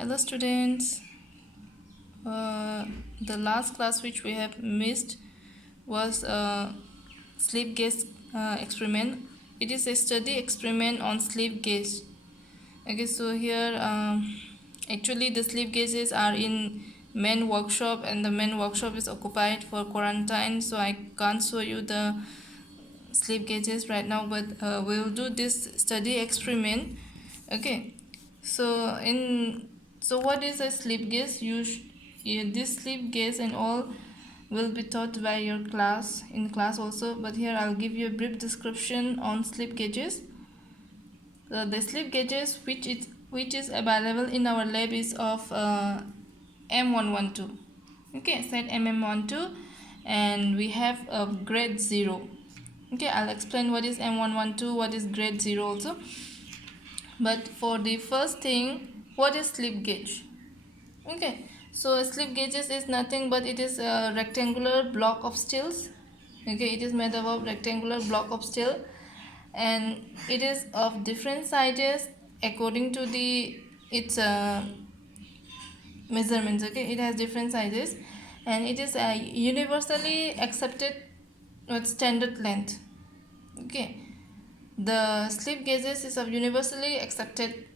Hello students. The last class which we have missed was slip gauge experiment. It is a study experiment on slip gauge. Okay, so here actually the slip gauges are in main workshop and the main workshop is occupied for quarantine, so I can't show you the slip gauges right now, but we will do this study experiment. Okay, so what is a slip gauge? This slip gauge and all will be taught by your class in class also, but here I'll give you a brief description on slip gauges. The slip gauges which is available in our lab is of M112. Okay, set MM12, and we have a grade 0. Okay, I'll explain what is M112, what is grade 0 also. But for the first thing, what is slip gauge? Okay, so a slip gauges is nothing but it is a rectangular block of steels. Okay, it is made up of rectangular block of steel, and it is of different sizes according to its measurements. Okay, it has different sizes, and it is a universally accepted standard length. Okay, the slip gauges is of universally accepted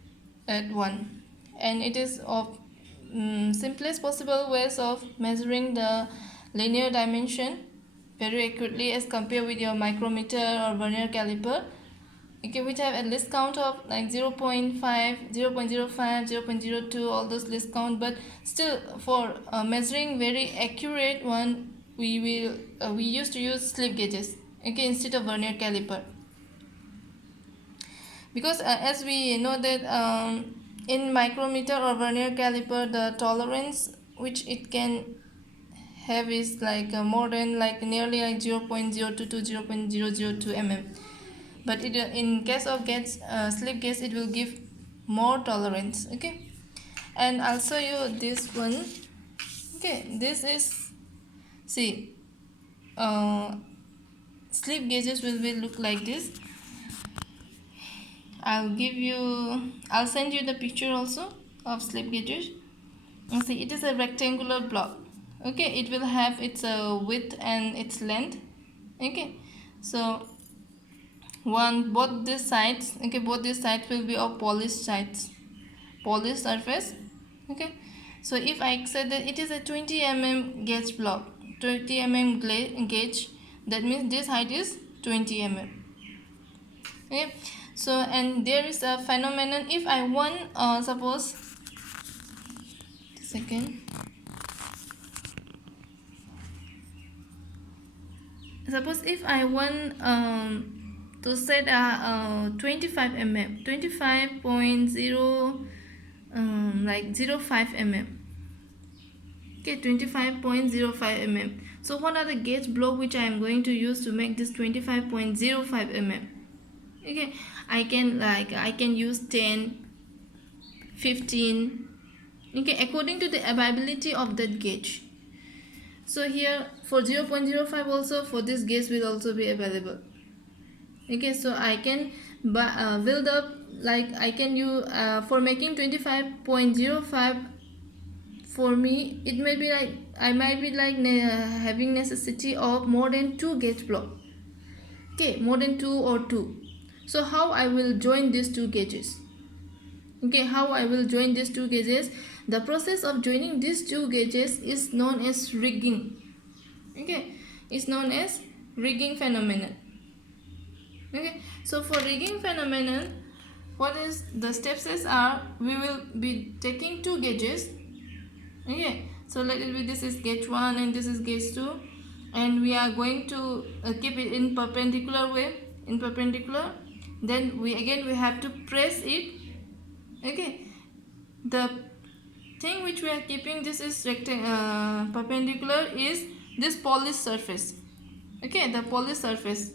at 1, and it is of simplest possible ways of measuring the linear dimension very accurately as compared with your micrometer or vernier caliper. Okay, which have a list count of like 0.5, 0.05, 0.02, all those list count, but still for measuring very accurate one, we used to use slip gauges, okay, instead of vernier caliper, because as we know that in micrometer or vernier caliper the tolerance which it can have is like more than like nearly like 0.022 to 0.002 mm, but in case of slip gauge it will give more tolerance. Okay, and I'll show you this one. Okay, this is, see, slip gauges will be look like this. I'll send you the picture also of slip gauges. And see, it is a rectangular block. Okay, it will have its width and its length. Okay, so both these sides, okay, both these sides will be of polished surface. Okay, so if I say that it is a 20 mm gauge block, 20 mm gauge, that means this height is 20 mm. Okay, so and there is a phenomenon. If I want suppose if I want to set a 25 mm, 25.0 like 05 mm. Okay, 25.05 mm. So what are the gauge block which I am going to use to make this 25.05 mm? Okay, I can use 10, 15, okay, according to the availability of that gauge. So here for 0.05 also, for this gauge will also be available. Okay, so I can build up, like I can use for making 25.05. For me it may be like I might be like having necessity of more than 2 gauge block. Okay, more than 2 or 2. So how I will join these two gauges? Okay, how I will join these two gauges? The process of joining these two gauges is known as rigging. Okay, it's known as rigging phenomenon. Okay, so for rigging phenomenon, what is the steps are, we will be taking two gauges. Okay, so let it be, this is gauge 1 and this is gauge 2, and we are going to keep it in perpendicular way, in perpendicular. Then we have to press it. Okay, the thing which we are keeping this is perpendicular is this polished surface. Okay, the polished surface,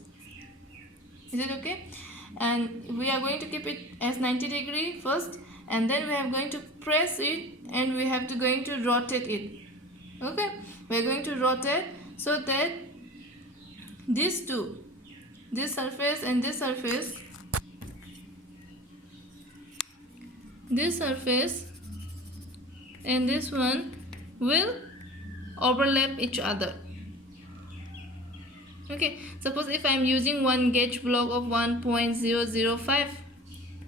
is it okay? And we are going to keep it as 90° first, and then we are going to press it and we have to going to rotate it. Okay, we are going to rotate so that these two, this surface and this surface and this one will overlap each other. Okay, suppose if I'm using one gauge block of 1.005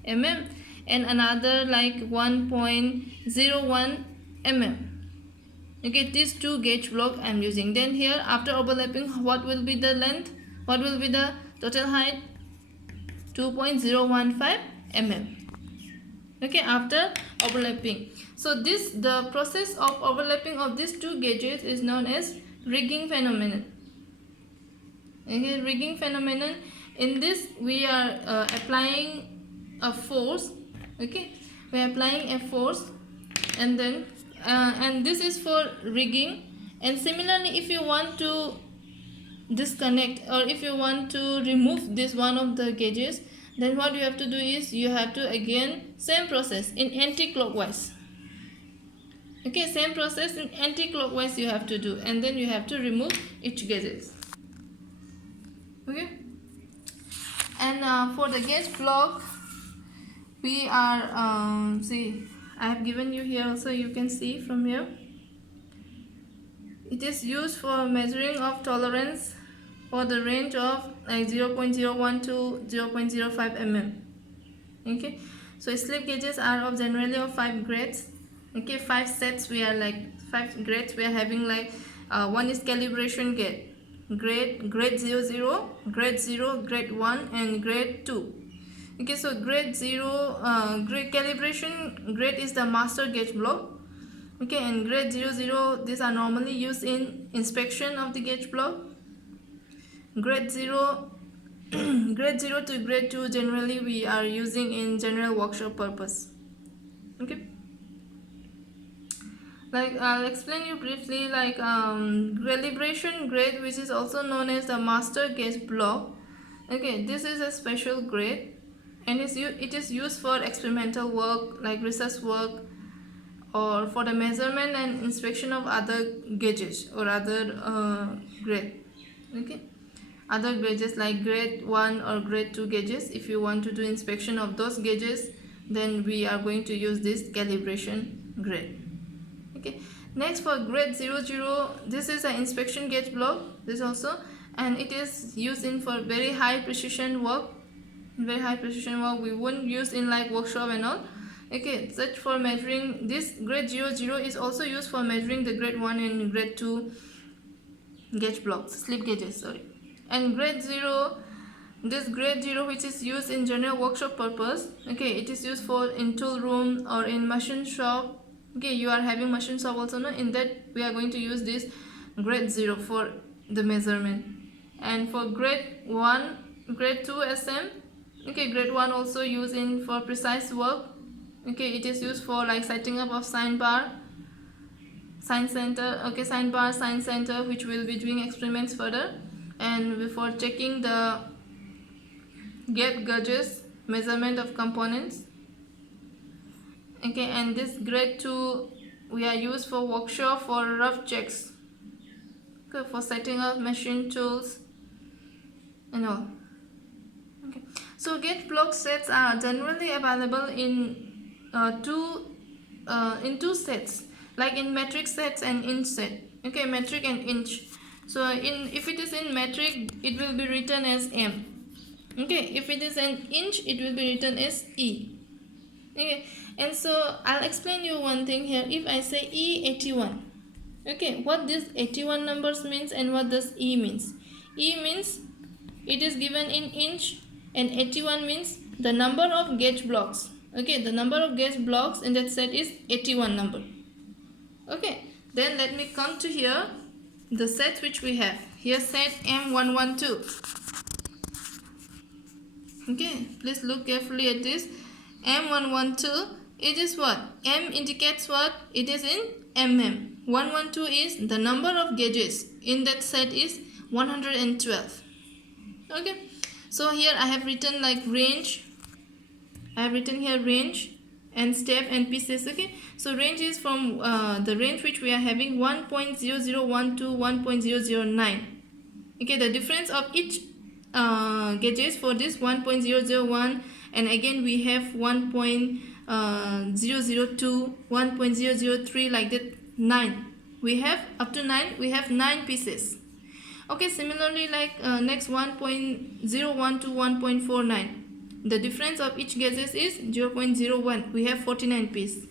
mm and another like 1.01 mm. Okay, these two gauge block I'm using. Then here after overlapping, what will be the length? What will be the total height? 2.015 mm. Okay, after overlapping. So the process of overlapping of these two gauges is known as rigging phenomenon. Okay, rigging phenomenon. In this we are applying a force. Okay, we are applying a force, and then and this is for rigging. And similarly, if you want to disconnect or if you want to remove this one of the gauges, then what you have to do is you have to again same process in anti-clockwise. Okay, same process in anti-clockwise you have to do, and then you have to remove each gauges. Okay, and for the gauge block we are see, I have given you here also, you can see from here. It is used for measuring of tolerance for the range of like 0.01 to 0.05 mm. Okay, so slip gauges are of generally of 5 grades. Okay, 5 sets, we are like 5 grades we are having, like one is calibration grade 00, grade 0, grade 1 and grade 2. Okay, so grade 0 grade calibration grade is the master gauge block. Okay, and grade 00, these are normally used in inspection of the gauge block. Grade 0 grade 0 to grade 2 generally we are using in general workshop purpose. Okay, like I'll explain you briefly, like calibration grade, which is also known as the master gauge block. Okay, this is a special grade and it is used for experimental work like research work, or for the measurement and inspection of other gauges or other grade. Okay, other gauges like grade 1 or grade 2 gauges. If you want to do inspection of those gauges, then we are going to use this calibration grade. Okay, next for grade 00, this is an inspection gauge block, this also, and it is used in for very high precision work. Very high precision work we won't use in like workshop and all. Okay, such for measuring. This grade 00 is also used for measuring the grade 1 and grade 2 gauge blocks, slip gauges, sorry. And grade 0, this grade 0 which is used in general workshop purpose. Okay, it is used for in tool room or in machine shop. Okay, you are having machine shop also, no? In that we are going to use this grade 0 for the measurement. And for grade 1, grade 2 SM, okay, grade 1 also used in for precise work. Okay, it is used for like setting up of sign bar, sign center, okay, sign bar, sign center, which will be doing experiments further, and before checking the gap gauges, measurement of components. Okay, and this grade 2 we are used for workshop for rough checks. Okay, for setting up machine tools and all. Okay, so gauge block sets are generally available in two sets, like in metric sets and inch set. Okay, metric and inch. So if it is in metric, it will be written as M. Okay, if it is an inch, it will be written as E. Okay, and so I'll explain you one thing here. If I say E81, okay, what this 81 numbers means and what does E means? E means it is given in inch, and 81 means the number of gauge blocks. Okay, the number of gauge blocks in that set is 81 number. Okay, then let me come to here, the sets which we have. Here set M112. Okay, please look carefully at this. M112, it is what? M indicates what? It is in mm. 112 is the number of gauges in that set is 112. Okay, so here I have written like range. I have written here range and step and pieces. Okay, so range is from the range which we are having 1.0012 to 1.009. Okay, the difference of each gauges for this 1.001 and again we have 1.002, 1.003, like that 9. We have up to 9. We have 9 pieces. Okay, similarly, like next 1.01 to 1.49. The difference of each gadget is 0.01. We have 49 pieces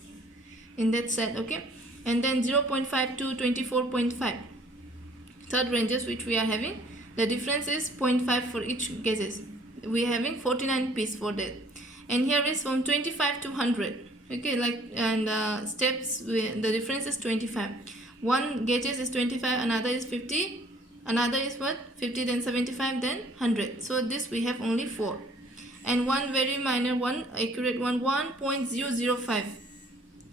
in that set. Okay, and then 0.5 to 24.5. Third ranges which we are having, the difference is 0.5 for each gadget. We are having 49 pieces for that. And here is from 25 to 100. Okay, like, and steps, the difference is 25. One gadget is 25, another is 50, another is what, 50, then 75, then 100. So this we have only 4. And one very minor one, accurate one, 1.005,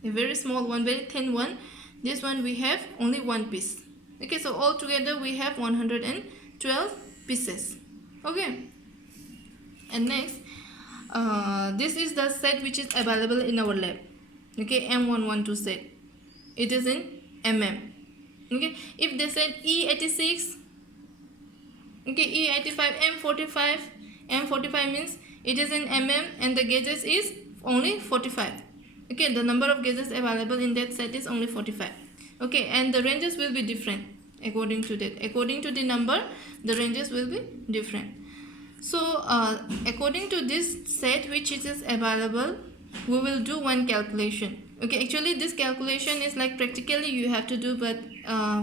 a very small one, very thin one. This one we have only 1 piece. Okay, so all together we have 112 pieces. Okay, and next, this is the set which is available in our lab. Okay, M112 set. It is in mm. Okay, if they said E86, okay, E85, M45, M45 means it is in mm, and the gauges is only 45. Okay, the number of gauges available in that set is only 45. Okay, and the ranges will be different according to that. According to the number, the ranges will be different. So according to this set which is available, we will do one calculation. Okay, actually this calculation is like practically you have to do, but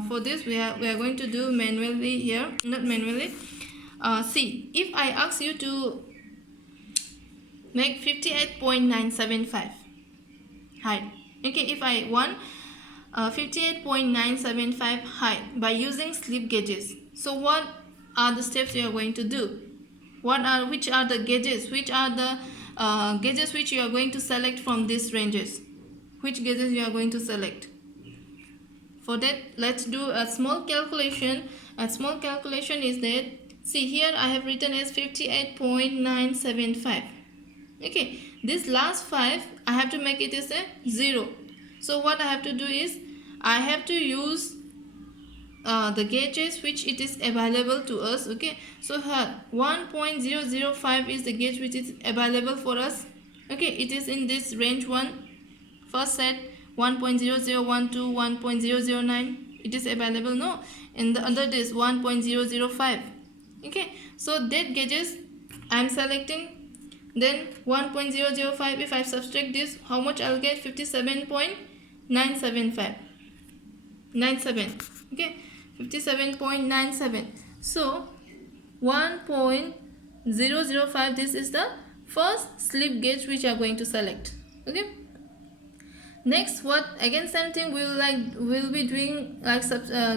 for this we are going to do manually here, not manually. See, if I ask you to make 58.975 height, okay, if I want 58.975 height by using slip gauges, so what are the steps you are going to do? Which are the gauges? Which are the gauges which you are going to select from these ranges? Which gauges you are going to select? For that, let's do a small calculation. A small calculation is that, see here I have written as 58.975. Okay, this last 5 I have to make it as a 0. So what I have to do is I have to use the gauges which it is available to us. Okay, so here 1.005 is the gauge which is available for us. Okay, it is in this range 1. First set 1.0012 to 1.009, it is available, no? And the other is 1.005. Okay, so that gauges I am selecting. Then 1.005, if I subtract this, how much I'll get? 57.975. 97. Okay, 57.97. So 1.005, this is the first slip gauge which you are going to select. Okay, next, what again, same thing, we'll be doing like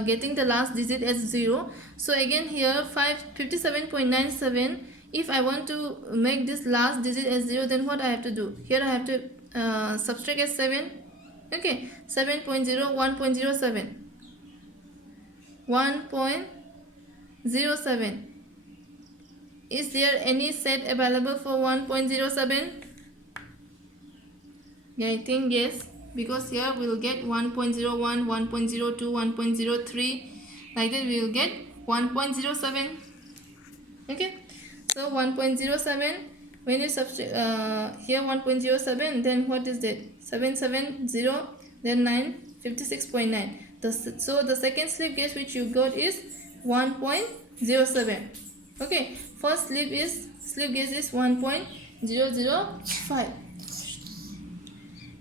getting the last digit as 0. So again here 57.97. if I want to make this last digit as 0, then what I have to do? Here I have to subtract as 7. Okay, 7.0, 1.07, 1.07. Is there any set available for 1.07? Yeah, I think yes, because here we will get 1.01, 1.02, 1.03, like that we will get 1.07. Okay, so 1.07, when you subtract here 1.07, then what is that? 770, then 9, 56.9. So the second slip gauge which you got is 1.07. Okay, first slip gauge is 1.005.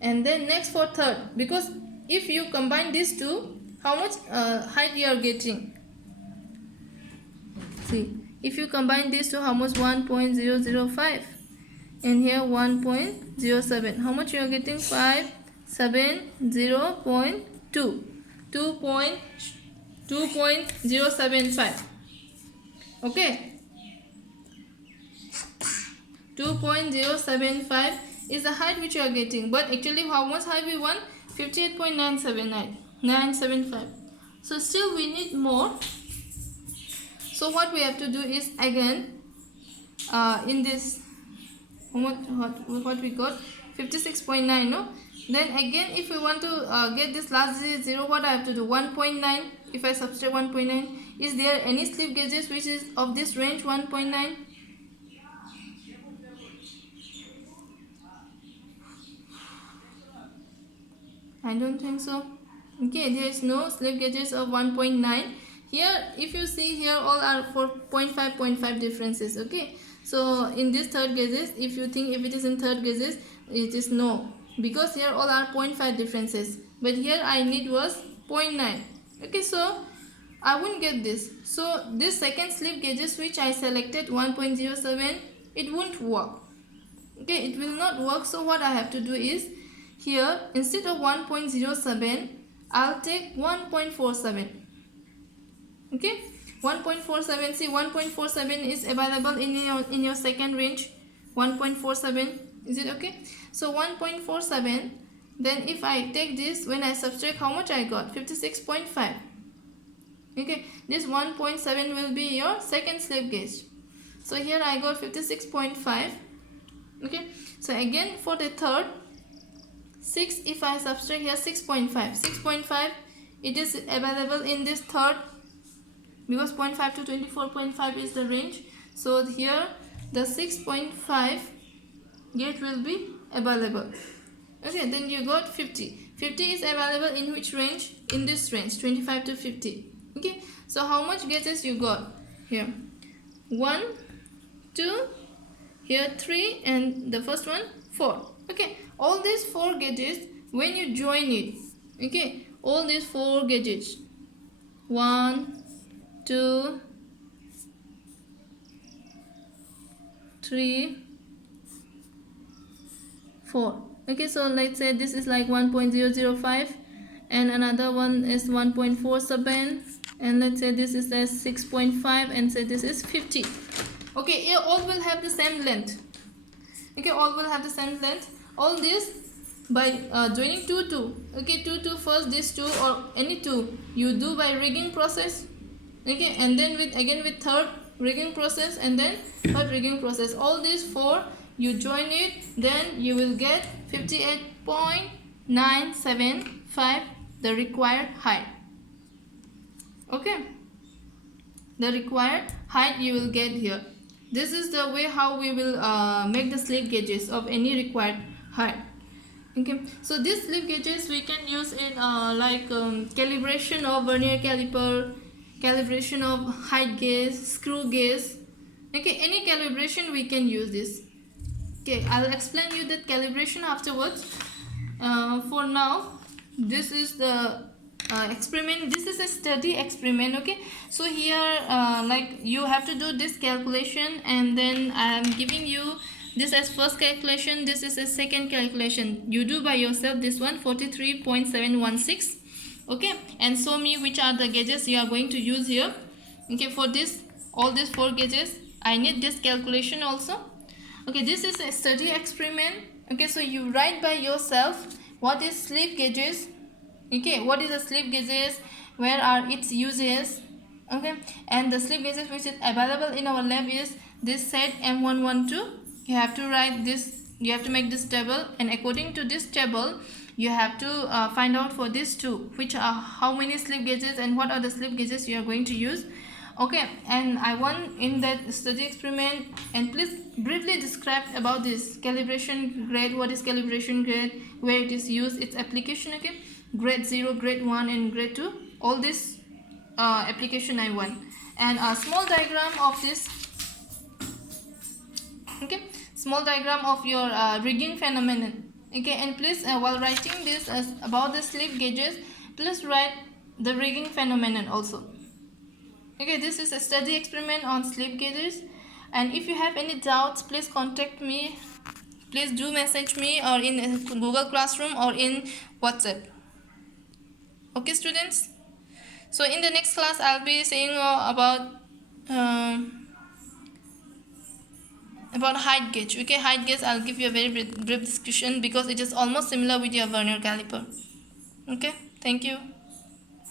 And then next for third, because if you combine these two, how much height you are getting? See, if you combine these two, how much? 1.005, and here 1.07. How much you are getting? 570.2, 2.075. Okay, 2.075 is the height which you are getting, but actually how much height we want? 58.975. So still we need more. So what we have to do is, again, in this what we got, 56.9, no? Then again, if we want to get this last digit 0, what I have to do? 1.9. If I subtract 1.9, is there any slip gauges which is of this range 1.9? I don't think so. Okay, there is no slip gauges of 1.9. Here, if you see here, all are for 0.5 differences. Okay, so in this third gauges, if you think if it is in third gauges, it is no, because here all are 0.5 differences, but here I need was 0.9. Okay, so I won't get this. So this second slip gauges which I selected 1.07, it won't work. Okay, it will not work. So what I have to do is, here instead of 1.07, I'll take 1.47. okay, 1.47. see, 1.47 is available in your second range. 1.47, is it okay? So 1.47, then if I take this, when I subtract, how much I got? 56.5. okay, this 1.7 will be your second slip gauge. So here I got 56.5. okay, so again for the third, 6, if I subtract here 6.5, it is available in this third, because 0.5 to 24.5 is the range. So here the 6.5 gauge will be available. Okay, then you got 50 is available in which range? In this range, 25 to 50. okay, so how much gauges you got? Here 1, 2, here 3, and the first one 4. okay, all these 4 gauges, when you join it, okay, all these 4 gauges, 1, 2, 3, 4. okay, so let's say this is like 1.005, and another one is 1.47, and let's say this is a 6.5, and say this is 50. okay, here all will have the same length. okay, all will have the same length. All this by joining 2 okay, 2 first, this 2 or any 2 you do by rigging process. okay, and then with third rigging process, and then third rigging process. All these 4 you join it, then you will get 58.975, the required height. okay, the required height you will get here. This is the way how we will make the slip gauges of any required height. okay, so these slip gauges we can use in calibration of vernier caliper, calibration of height gauge, screw gauge. okay, any calibration we can use this. okay, I'll explain you that calibration afterwards. For now, this is the experiment. This is a study experiment. okay, so here like you have to do this calculation, and then I am giving you this as first calculation, this is a second calculation. You do by yourself this one, 43.716. okay, and show me which are the gauges you are going to use here. okay, for this, all these 4 gauges, I need this calculation also. okay, this is a study experiment. okay, so you write by yourself what is slip gauges. okay, what is the slip gauges, where are its uses. okay, and the slip gauges which is available in our lab is this set M112. you have to write this, you have to make this table, and according to this table you have to find out for these 2 which are how many slip gauges and what are the slip gauges you are going to use. okay, and I want in that study experiment, and please briefly describe about this calibration grade, what is calibration grade, where it is used, its application. okay, grade 0, grade 1 and grade 2, all this application I want, and a small diagram of this. okay, small diagram of your rigging phenomenon. okay, and please while writing this about the slip gauges, please write the rigging phenomenon also. okay, this is a study experiment on slip gauges, and if you have any doubts, please contact me. Please do message me, or in Google Classroom or in WhatsApp. okay, students, so in the next class I'll be saying about height gauge. okay, height gauge I'll give you a very brief description, because it is almost similar with your vernier caliper. okay, thank you.